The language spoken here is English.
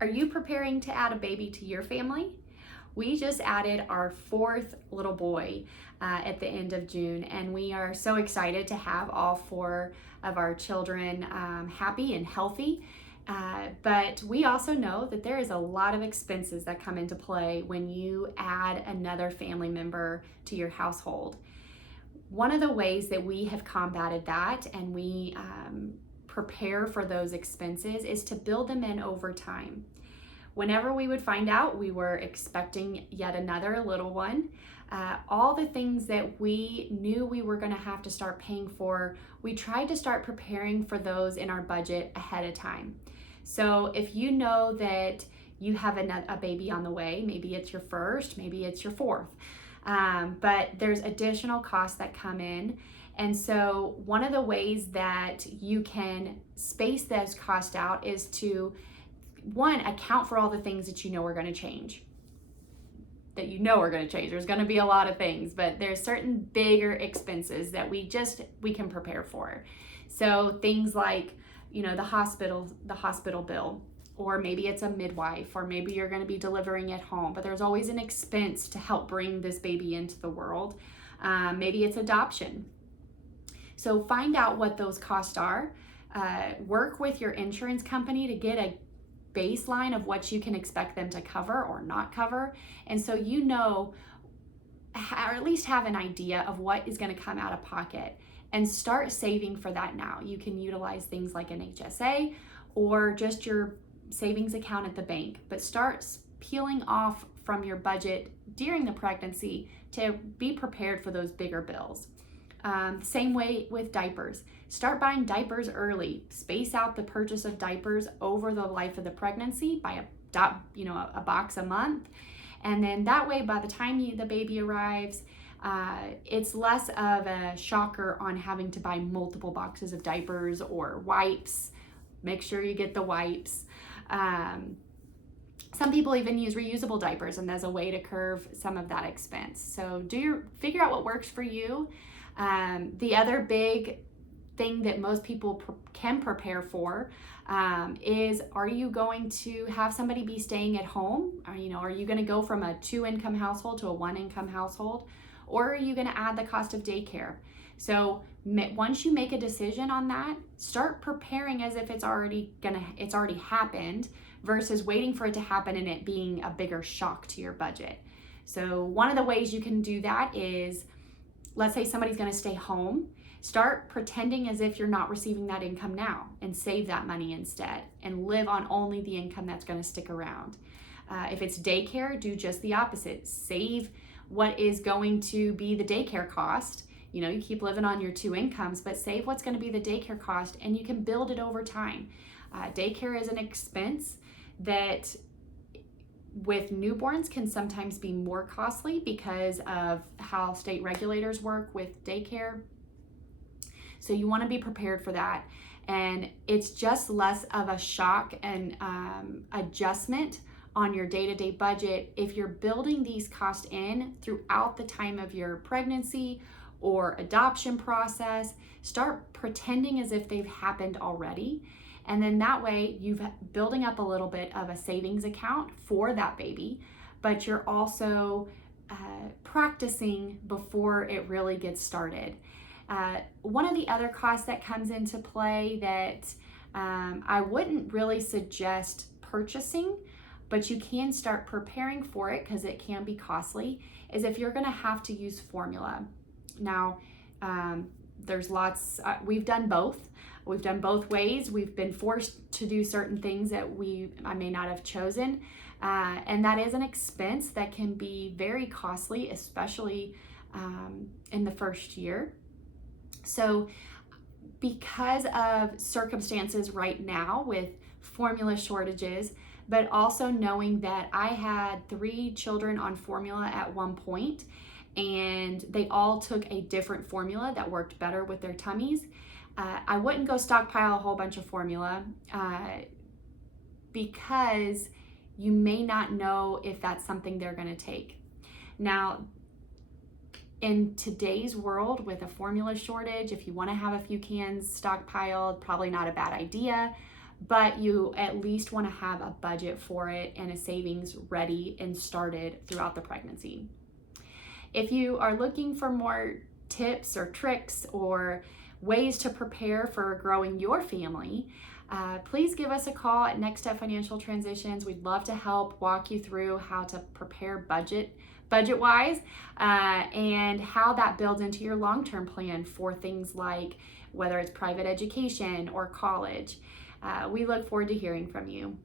Are you preparing to add a baby to your family? We just added our fourth little boy at the end of June, and we are so excited to have all four of our children happy and healthy. But we also know that there is a lot of expenses that come into play when you add another family member to your household. One of the ways that we have combated that and we prepare for those expenses is to build them in over time. Whenever we would find out we were expecting yet another little one, all the things that we knew we were going to have to start paying for, we tried to start preparing for those in our budget ahead of time. So if you know that you have a baby on the way, maybe it's your first, maybe it's your fourth, but there's additional costs that come in. And so one of the ways that you can space those costs out is to, one, account for all the things that you know are going to change. There's going to be a lot of things, but there's certain bigger expenses that we can prepare for. So things like, the hospital bill, or maybe it's a midwife, or maybe you're going to be delivering at home, but there's always an expense to help bring this baby into the world. Maybe it's adoption. So find out what those costs are. Work with your insurance company to get a baseline of what you can expect them to cover or not cover. And so or at least have an idea of what is going to come out of pocket, and start saving for that now. You can utilize things like an HSA or just your savings account at the bank, but start peeling off from your budget during the pregnancy to be prepared for those bigger bills. Same way with diapers. Start buying diapers early. Space out the purchase of diapers over the life of the pregnancy by a box a month. And then that way, by the time the baby arrives, it's less of a shocker on having to buy multiple boxes of diapers or wipes. Make sure you get the wipes. Some people even use reusable diapers, and there's a way to curve some of that expense. So figure out what works for you. The other big thing that most people can prepare for is, are you going to have somebody be staying at home? Are you going to go from a 2-income household to a 1-income household? Or are you going to add the cost of daycare? So once you make a decision on that, start preparing as if it's already happened, versus waiting for it to happen and it being a bigger shock to your budget. So one of the ways you can do that is, let's say somebody's going to stay home. Start pretending as if you're not receiving that income now, and save that money instead, and live on only the income that's going to stick around. If it's daycare, do just the opposite. Save what is going to be the daycare cost. You keep living on your 2 incomes, but save what's going to be the daycare cost, and you can build it over time. Daycare is an expense that with newborns can sometimes be more costly because of how state regulators work with daycare. So you want to be prepared for that. And it's just less of a shock and adjustment on your day-to-day budget if you're building these costs in throughout the time of your pregnancy or adoption process. Start pretending as if they've happened already. And then that way you've building up a little bit of a savings account for that baby, but you're also practicing before it really gets started. One of the other costs that comes into play that I wouldn't really suggest purchasing, but you can start preparing for it because it can be costly, is if you're going to have to use formula. Now, there's lots, we've done both. We've done both ways. We've been forced to do certain things that I may not have chosen. And that is an expense that can be very costly, especially in the first year. So because of circumstances right now with formula shortages, but also knowing that I had 3 children on formula at one point, and they all took a different formula that worked better with their tummies, I wouldn't go stockpile a whole bunch of formula because you may not know if that's something they're going to take. Now, in today's world with a formula shortage, if you want to have a few cans stockpiled, probably not a bad idea. but you at least want to have a budget for it and a savings ready and started throughout the pregnancy. If you are looking for more tips or tricks or ways to prepare for growing your family, please give us a call at Next Step Financial Transitions. We'd love to help walk you through how to prepare budget-wise, and how that builds into your long-term plan for things like whether it's private education or college. We look forward to hearing from you.